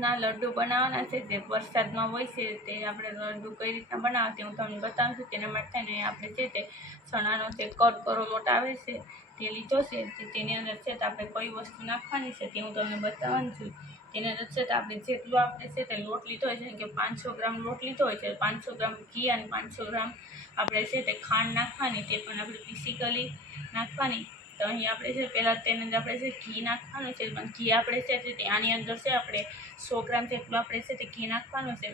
મગજના લડ્ડુ બનાવવાના છે, જે વરસાદમાં હોય છે, તે આપણે લડ્ડુ કઈ રીતના બનાવવા તે હું તમને બતાવું છું. તેના માટે આપણે છે તે ચણાનો તે કટ કરો લોટ આવે છે, તે લીધો છે તેની અંદર છે તો આપણે કઈ વસ્તુ નાખવાની છે તે હું તમને બતાવવાની છું. તેની અંદર છે તો આપણે જેટલું આપણે છે તે લોટ લીધો હોય છે કે પાંચસો ગ્રામ લોટ લીધો હોય છે, પાંચસો ગ્રામ ઘી અને પાંચસો ગ્રામ આપણે છે તે ખાંડ નાખવાની, તે પણ આપણે ફિઝિકલી નાખવાની. તો અહીં આપણે છે, પહેલાં તેની અંદર આપણે છે, ઘી નાખવાનું છે, પણ ઘી આપણે છે તે આની અંદર છે, આપણે સો ગ્રામ જેટલું આપણે છે, તે ઘી નાખવાનું છે.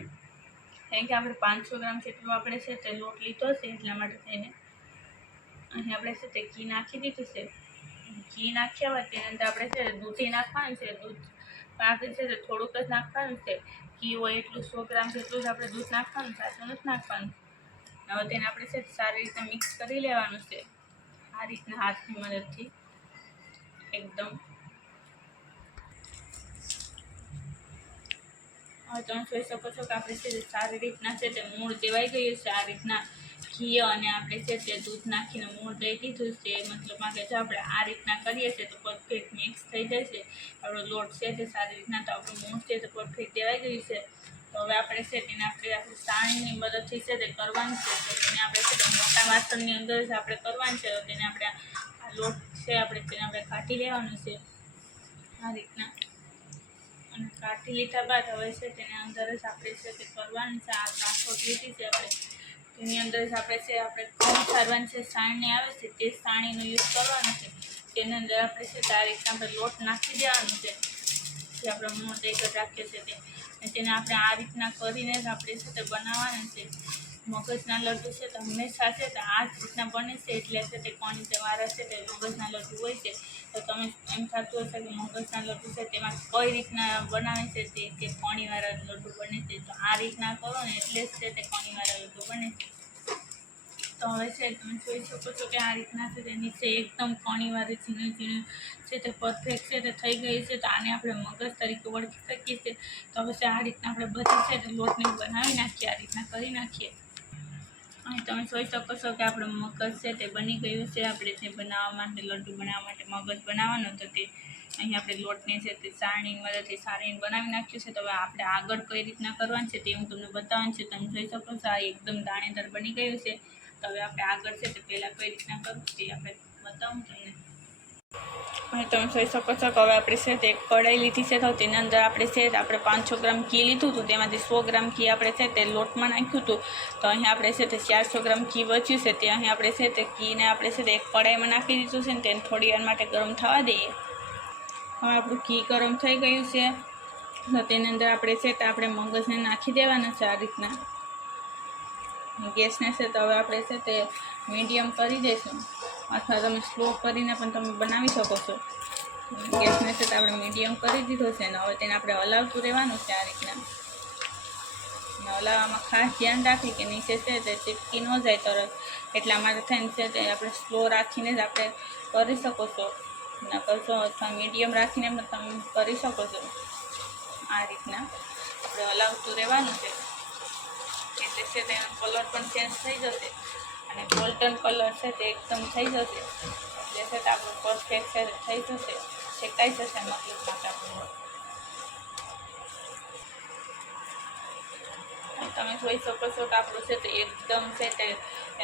કારણ કે આપણે પાંચસો ગ્રામ જેટલું આપણે છે, તે લોટ લીધો છે, એટલા માટે થઈને અહીં આપણે છે, તે ઘી નાખી દીધું છે. ઘી નાખ્યા બાદ તેની અંદર આપણે છે, દૂધ દૂધી નાખવાનું છે, દૂધ પણ આપણે છે, તે થોડુંક જ નાખવાનું છે. ઘી હોય એટલું સો ગ્રામ જેટલું જ આપણે દૂધ નાખવાનું સાચું નથી નાખવાનું. હવે તેને આપણે છે સારી રીતે મિક્સ કરી લેવાનું છે. આ રીતના હાથની મદદથી એકદમ હવે તમે જોઈ શકો છો કે આપણે છે સારી રીતના છે તે મૂળ દેવાઈ ગયું છે. આ રીતના ઘી અને આપણે છે તે દૂધ નાખીને મૂળ દઈ દીધું છે. મતલબમાં કે જો આપણે આ રીતના કરીએ છીએ તો પરફેક્ટ મિક્સ થઈ જશે આપણો લોટ છે તે સારી રીતના તો આપણું મૂળ છે તે પરફેક્ટ દેવાઈ ગયું છે. તો હવે આપણે છે તેને આપણે આપણી સાણીની મદદથી છે તે કરવાનું છે. તો તેને આપણે છે મોટા વાસણની અંદર જ આપણે કરવાનું છે. તો તેને આપણે આ લોટ છે આપણે તેને આપણે કાઢી લેવાનું છે. આ રીતના. અને કાઢી લીધા બાદ હવે છે તેને અંદર જ આપણે છે તે કરવાનું છે. આ ટ્રાન્સપોર્ટ લીધી છે આપણે. તેની અંદર જ આપણે છે આપણે ઘઉં સારવાનું છે. સાણની આવે છે તે સાણીનો યુઝ કરવાનો છે. તેની અંદર આપણે છે તે આપણે લોટ નાખી દેવાનું છે. જે આપણે મોટે રાખીએ છીએ તે. તેને આપણે આ રીતના કરીને જ આપણે છે તે બનાવવાના છે. મગજના લડ્ડુ છે તો હંમેશા છે તો આ જ રીતના બને છે. એટલે છે તે કોની તહેવારા છે તે મગજના લડ્ડુ હોય છે. તો તમે એમ થતું હશે કે મગજના લડ્ડુ છે તેમાં કઈ રીતના બનાવે છે તે કે કોણીવાળા લડ્ડુ બને છે? તો આ રીતના કરો ને એટલે જ છે તે કોણીવાળા લડ્ડુ બને છે. તો હવે છે, તમે જોઈ શકો છો કે આ રીતના છે તે નીચે એકદમ કણીવાળી ઝીણું ઝીણું છે, તે પરફેક્ટ છે, તે થઈ ગઈ છે, તો આને આપણે મગજ તરીકે ઓળખી શકીએ છીએ. તો હવે છે, આ રીતના આપણે બધી છે, તે લોટને બનાવી નાખીએ, આ રીતના કરી નાખીએ. અહીં તમે જોઈ શકો છો કે આપણે મગજ છે, તે બની ગયું છે, આપણે તે બનાવવા માટે, લડ્ડુ બનાવવા માટે મગજ બનાવવાનો તો તે અહીં આપણે લોટને છે, તે સારણીની મદદથી સારીને બનાવી નાખ્યું છે. તો હવે આપણે આગળ કઈ રીતના કરવાનું છે, તે હું તમને બતાવવાનું છે. તમે જોઈ શકો છો, આ એકદમ દાણેદાર બની ગયું છે. તો હવે આપણે આગળ છે તે પહેલાં કઈ રીતના કરવું તે આપણે બતાવું તમને. અને તમે જોઈ શકો છો કે હવે આપણે છે તે કઢાઈ લીધી છે તો તેની અંદર આપણે છે આપણે પાંચસો ગ્રામ ઘી લીધું હતું, તેમાંથી સો ગ્રામ ઘી આપણે છે તે લોટમાં નાખ્યું હતું. તો અહીં આપણે છે તે ચારસો ગ્રામ ઘી બચ્યું છે, તે અહીં આપણે છે તે ઘીને આપણે છે તે એક કઢાઈમાં નાખી દીધું છે ને તેને થોડી વાર માટે ગરમ થવા દઈએ. હવે આપણું ઘી ગરમ થઈ ગયું છે. તો તેની અંદર આપણે છે તે આપણે મગજને નાખી દેવાના છે આ રીતના. ગેસને છે તો હવે આપણે છે તે મીડિયમ કરી દઈશું. અથવા તમે સ્લો કરીને પણ તમે બનાવી શકો છો. ગેસને છે તો આપણે મીડિયમ કરી દીધો છે ને હવે તેને આપણે હલાવતું રહેવાનું છે આ રીતના. હલાવવામાં ખાસ ધ્યાન રાખી કે નીચે છે તે ચીપકી ન જાય તરત. એટલા માટે થઈને છે તે આપણે સ્લો રાખીને જ આપણે કરી શકો છો. ન કરશો અથવા મીડિયમ રાખીને પણ તમે કરી શકો છો. આ રીતના આપણે હલાવતું રહેવાનું છે. એટલે છે તેનો કલર પણ ચેન્જ થઈ જશે. અને ગોલ્ડન કલર છે તે એકદમ થઈ જશે. એટલે છે તે આપણું પરફેક્ટ થઈ જશે. શેકાઈ જશે મતલબ માટે આપણું અને તમે જોઈ શકો છો કે આપણું છે તે એકદમ છે તે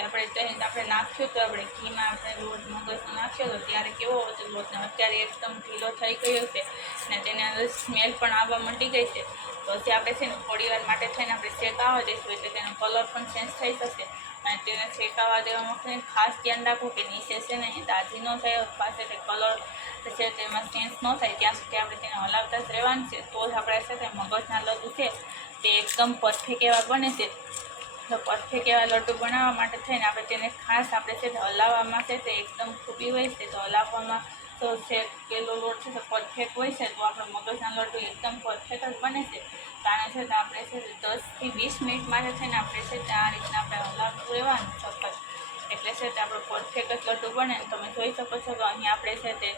આપણે આપણે નાખ્યું તો આપણે ઘીમાં આપણે લોટ મગજનો નાખ્યો હતો ત્યારે કેવો હતો લોટને અત્યારે એકદમ ઢીલો થઈ ગયો છે અને તેની અંદર સ્મેલ પણ આવવા મટી ગઈ છે. તો હજી આપણે છે ને થોડી માટે થઈને આપણે શેકાવા દઈશું એટલે તેનો કલર પણ ચેન્જ થઈ જશે. અને તેને શેકાવા દેવા માટે ખાસ ધ્યાન રાખવું કે નીચે છે ને તાજી ન થાય, પાસે તે કલર છે તેમાં ચેન્જ ન થાય. ત્યાં સુધી આપણે તેને હલાવતા જ રહેવાનું છે. તો જ આપણે છે તે મગજના લડ્ડુ છે. તે એકદમ પરફેક્ટ એવા બને છે. તો પરફેક્ટ એવા લડ્ડુ બનાવવા માટે થઈને આપણે તેને ખાસ આપણે છે હલાવવામાં છે તે એકદમ ખૂબી હોય છે. તો હલાવવામાં તો છે કેલો લોટ છે તો પરફેક્ટ હોય છે. તો આપણો મગજના લડ્ડુ એકદમ પરફેક્ટ જ બને છે. કારણ છે તો આપણે છે દસથી વીસ મિનિટ માટે ને આપણે છે તે આ રીતના આપણે હલાવતું રહેવાનું સખત એટલે છે તે આપણો પરફેક્ટ જ લડ્ડુ બને ને તમે જોઈ શકો છો કે અહીં આપણે છે તે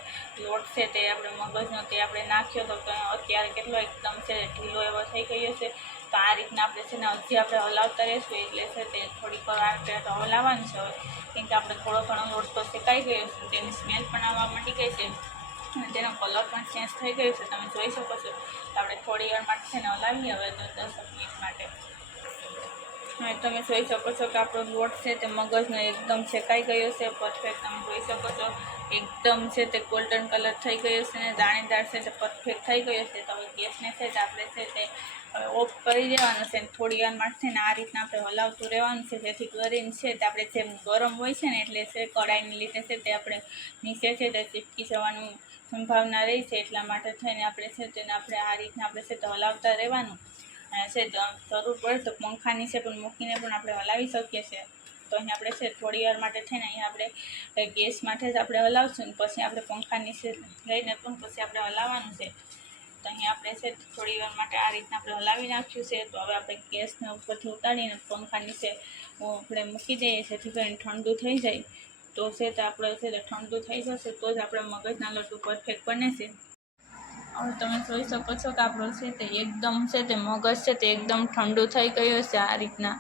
લોટ છે તે આપણે મગજનો તે આપણે નાખ્યો તો અત્યારે કેટલો એકદમ છે ઢીલો એવો થઈ ગયો છે. તો આ રીતના આપણે છે ને હજી આપણે હલાવતા રહીશું એટલે છે તે થોડીક વાર તો હલાવવાનું છે. કેમ કે આપણે થોડો ઘણો લોટ તો શેકાઈ ગયો છે, તેની સ્મેલ પણ આવવા માંડી ગઈ છે. અને તેનો કલર પણ ચેન્જ થઈ ગયો છે, તમે જોઈ શકો છો. આપણે થોડી વાર માટે છે ને હલાવીએ હવે દસ મિનિટ માટે. હવે તમે જોઈ શકો છો કે આપણો લોટ છે તે મગજનો એકદમ શેકાઈ ગયો છે પરફેક્ટ તમે જોઈ શકો છો. એકદમ છે તે ગોલ્ડન કલર થઈ ગયો છે ને દાણેદાર છે તે પરફેક્ટ થઈ ગયો છે. તો હવે ગેસને છે તે આપણે છે તે ઓફ કરી દેવાનું છે થોડી વાર માટે ને આ રીતના આપણે હલાવતું રહેવાનું છે. જેથી કરીને છે તે આપણે જેમ ગરમ હોય છે ને એટલે છે કડાઈને લીધે છે તે આપણે નીચે છે તે ચીપકી જવાનું સંભાવના રહી છે. એટલા માટે થઈને આપણે છે તેને આપણે આ રીતના આપણે છે તે હલાવતા રહેવાનું. છે જરૂર પડે તો પંખા નીચે પણ મૂકીને પણ આપણે હલાવી શકીએ છીએ. તો અહીં આપણે છે, થોડી વાર માટે થઈને અહીંયા આપણે ગેસ માટે જ આપણે હલાવશું પછી આપણે પંખા નીચે લઈને પણ પછી આપણે હલાવવાનું છે. તો અહીં આપણે છે, થોડી વાર માટે આ રીતના આપણે હલાવી નાખ્યું છે, તો હવે આપણે ગેસને ઉપરથી ઉતારીને પંખા નીચે આપણે મૂકી દઈએ જેથી કરીને ઠંડુ થઈ જાય. તો છે તો આપણે છે ઠંડુ થઈ જશે, તો જ આપણે મગજના લડ્ડુ પરફેક્ટ બને છે. હવે તમે જોઈ શકો છો કે આપણો છે તે એકદમ છે તે મગજ છે તે એકદમ ઠંડુ થઈ ગયું છે આ રીતના.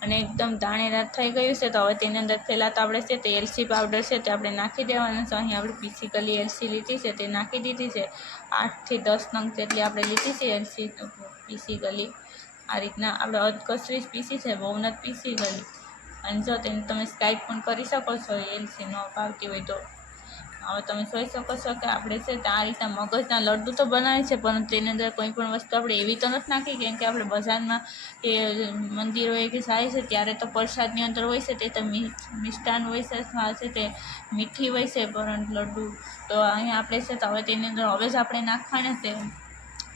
અને એકદમ દાણેદાર થઈ ગયું છે. તો હવે તેની અંદર પહેલાં તો આપણે છે તે એલસી પાવડર છે તે આપણે નાખી દેવાનું છે. અહીં આપણે ફિઝિકલી એલસી લીધી છે. તે નાખી દીધી છે. આઠથી દસ નંગ જેટલી આપણે લીધી છે એલસી ફિઝિકલી આ રીતના આપણે અધકસરી જ પીસી છે. બહુ નથી પીસી ગઈ. અને જો તેને તમે સ્કાઈપ પણ કરી શકો છો એલસી ન ભાવતી હોય તો. હવે તમે જોઈ શકો છો કે આપણે છે તે આ રીતના મગજના લડ્ડુ તો બનાવે છે, પરંતુ તેની અંદર કોઈ પણ વસ્તુ આપણે એવી તો નથી નાખી, કેમ કે આપણે બજારમાં કે મંદિરોએ કે જાય છે, ત્યારે તો પ્રસાદની અંદર હોય છે, તે તો મિષ્ટાન હોય છે છે તે મીઠી હોય છે, પરંતુ લડ્ડુ તો અહીંયા આપણે છે તો હવે તેની અંદર હવે જ આપણે નાખવાના છે.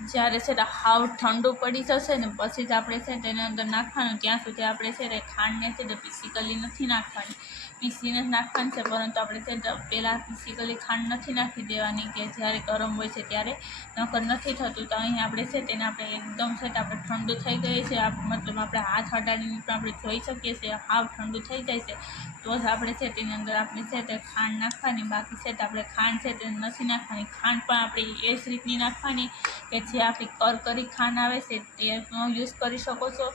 જ્યારે છે તે હાવ ઠંડુ પડી જશે ને પછી જ આપણે છે તેની અંદર નાખવાનું. ત્યાં સુધી આપણે છે તે ખાંડને છે તે પીસીકલી નથી નાખવાની. પીસીને જ નાખવાની છે, પરંતુ આપણે છે તે પહેલાં પીસીકલી ખાંડ નથી નાખી દેવાની કે જ્યારે ગરમ હોય છે ત્યારે. નકર નથી થતું. તો અહીં આપણે છે તેને આપણે એકદમ છે આપણે ઠંડુ થઈ ગઈ છે. મતલબ આપણે હાથ હટાડીને પણ આપણે જોઈ શકીએ છીએ. હાવ ઠંડુ થઈ જાય છે. તો જ આપણે છે તેની અંદર આપણે છે તે ખાંડ નાખવાની. બાકી છે તે આપણે ખાંડ છે તે નથી નાખવાની. ખાંડ પણ આપણે એ જ રીતની નાખવાની કે જે આપણી કરકરી ખાંડ આવે છે તેનો યુઝ કરી શકો છો.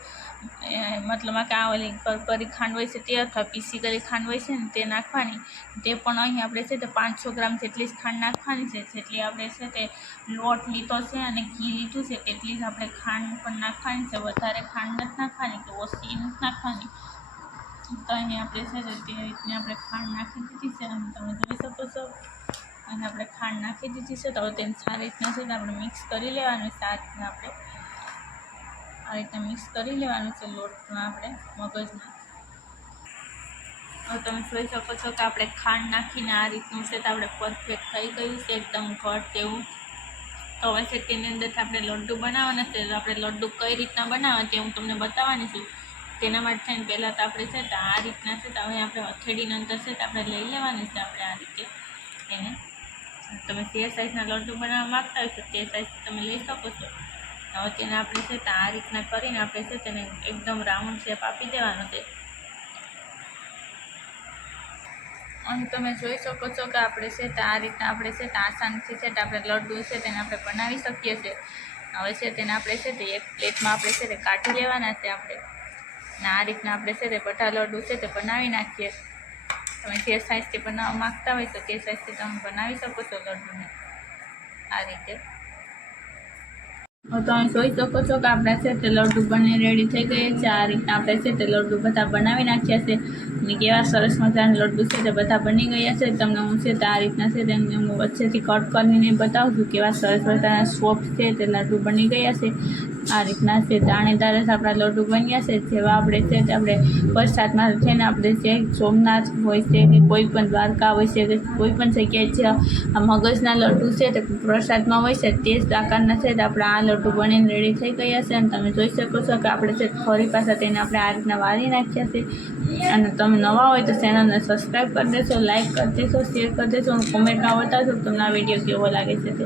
મતલબ કે આ ઓલી કરકરી ખાંડ હોય છે તે અથવા પીસી કરી ખાંડ હોય છે ને તે નાખવાની. તે પણ અહીં આપણે છે તે પાંચસો ગ્રામ જેટલી જ ખાંડ નાખવાની છે. જેટલી આપણે છે તે લોટ લીધો છે અને ઘી લીધું છે તેટલી જ આપણે ખાંડ પણ નાખવાની છે. વધારે ખાંડ નથી નાખવાની કે ઓછી નથી નાખવાની. તો અહીં આપણે છે તે રીતની આપણે ખાંડ નાખી દીધી છે. અને તમે જોઈ શકો છો. અને આપણે ખાંડ નાખી દીધી છે તો હવે તેને સારી રીતના છે આપણે મિક્સ કરી લેવાનું આ રીતના આપણે. આ રીતના મિક્સ કરી લેવાનું છે લોટમાં આપણે, મગજમાં. હવે તમે જોઈ શકો છો કે આપણે ખાંડ નાખીને આ રીતનું છે તો આપણે પરફેક્ટ થઈ ગયું છે, એકદમ ઘટ એવું તો હવે છે તેની અંદરથી આપણે લડ્ડુ બનાવવાના છે, તો આપણે લડ્ડુ કઈ રીતના બનાવવા તે હું તમને બતાવવાની છું. તેના માટે થઈને પહેલાં તો આપણે છે તો આ રીતના છે તો હવે આપણે અથેડીની અંદર છે તો આપણે લઈ લેવાની છે આપણે આ રીતે એને તમે જે સાઇઝના લડ્ડુ બનાવવા માગતા હોય તો સાઇઝ તમે લઈ શકો છો. હવે આપણે છે તો આ રીતના કરીને આપણે છે તેને એકદમ રાઉન્ડ શેપ આપી દેવાનો છે. અને તમે જોઈ શકો છો કે આપણે છે તો આ રીતના આપણે છે તો આસાનથી છે તો આપણે લડ્ડુ છે તેને આપણે બનાવી શકીએ છીએ. હવે છે તેને આપણે છે તે એક પ્લેટમાં આપણે છે તે કાઢી લેવાના છે આપણે. અને આ રીતના આપણે છે તે બધા લડ્ડુ છે તે બનાવી નાખીએ. તમે જે સાઇઝથી બનાવવા માગતા હોય તો તે સાઇઝથી તમે બનાવી શકો છો લડ્ડુને. આ રીતે. તમે જોઈ શકો છો કે આપણે છે તે લડ્ડુ બની રેડી થઈ ગઈ છે. આ રીતના આપણે છે તે લડ્ડુ બધા બનાવી નાખ્યા છે. અને કેવા સરસ મજાના લડ્ડુ છે તે બધા બની ગયા છે. તમને હું છે તે આ રીતના છે તેમને હું વચ્ચેથી કટ કરીને બતાવું છું કેવા સરસ મજાના સોફ્ટ છે તે લડ્ડુ બની ગયા છે. આ રીતના છે. દાણેદાર જ આપણા લડ્ડુ બન્યા છે. જેવા આપણે છે તે આપણે પ્રસાદમાં છે ને આપણે જે સોમનાથ હોય છે કે કોઈ પણ દ્વારકા હોય છે કે કોઈ પણ જગ્યાએ આ મગજના લડ્ડુ છે તે પ્રસાદમાં હોય છે તે જ આકારના છે તે આપણે આ લડ્ડુ બનીને રેડી થઈ ગયા છે. અને તમે જોઈ શકો છો કે આપણે છે ફરી પાછા તેને આપણે આ રીતના વાળી નાખ્યા છે. અને તમે નવા હોય તો ચેનલને સબસ્ક્રાઈબ કરી દેશો લાઈક કરી દેશો શેર કરી દેશો અને કોમેન્ટમાં બતાવશો તમને આ વીડિયો કેવો લાગે છે તે.